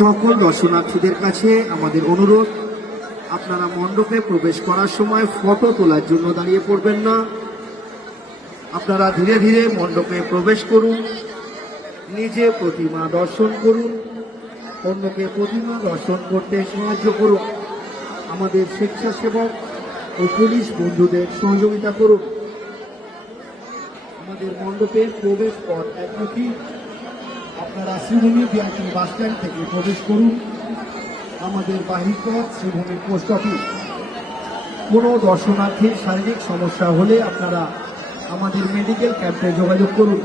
সকল দর্শনার্থীদের কাছে আমাদের অনুরোধ, আপনারা মণ্ডপে প্রবেশ করার সময় ফটো তোলার জন্য দাঁড়িয়ে পড়বেন না। আপনারা ধীরে ধীরে মণ্ডপে প্রবেশ করুন, নিজে প্রতিমা দর্শন করুন, অন্যকে প্রতিমা দর্শন করতে সাহায্য করুন। আমাদের স্বেচ্ছাসেবক ও পুলিশ বন্ধুদের সহযোগিতা করুন। আমাদের মণ্ডপের প্রবেশ পথ একমুখী। আপনারা শ্রীভূমি বিআরটি বাস স্ট্যান্ড থেকে প্রবেশ করুন। আমাদের বাহির পথ শ্রীভূমি পোস্ট অফিস। কোনো দর্শনার্থীর শারীরিক সমস্যা হলে আপনারা আমাদের মেডিকেল ক্যাম্পে যোগাযোগ করুন।